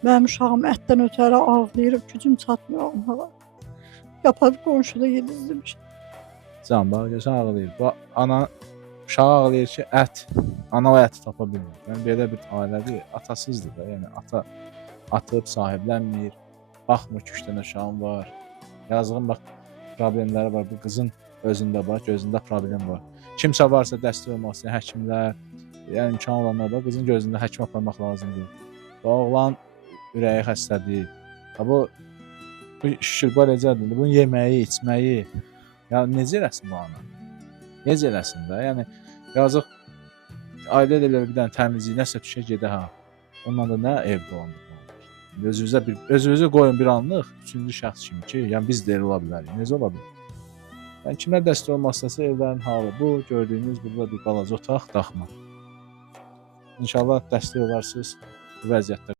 Mənim uşağım ətdən ötəri ağlayır, gücüm çatmır onlara. Yapar qonşuda yedizdirmiş. Can bax, görsən ağlayır. Bu ana uşağı ağlayır ki, ət. Ana o əti tapa bilmir. Yəni belə bir ailədir, atasızdır da. Yəni ata atıb sahiblənmir. Baxmır ki, 3 dənə uşağım var. Yazığın bax problemləri var. Bu qızın özündə bax, gözündə problem var. Kimsə varsa dəstək olmaq istəyən həkimlər, yəni imkan olanlar da qızın gözündə həkim aparmaq lazımdır. Oğlan ürəyi xəstədir. Bu şükür beləcədir. Bunun yeməyi, içməyi, yəni necə eləsin bu ana? Necə eləsin də? Yəni yazıq ailə də bir dənə təmizlik, nəsə düşə gedə ha. Ondan da nə ev dolandırmaq. Özünüzü qoyun bir anlıq, üçüncü şəxs kimi ki, yəni biz də elə ola bilərik. Necə ola bilər? Yəni kimə dəstək olmaq istəsə evlərin halı bu. Gördüyünüz burada bir balaca otaq, daxma. İnşallah dəstək olarsınız bu vəziyyətdə.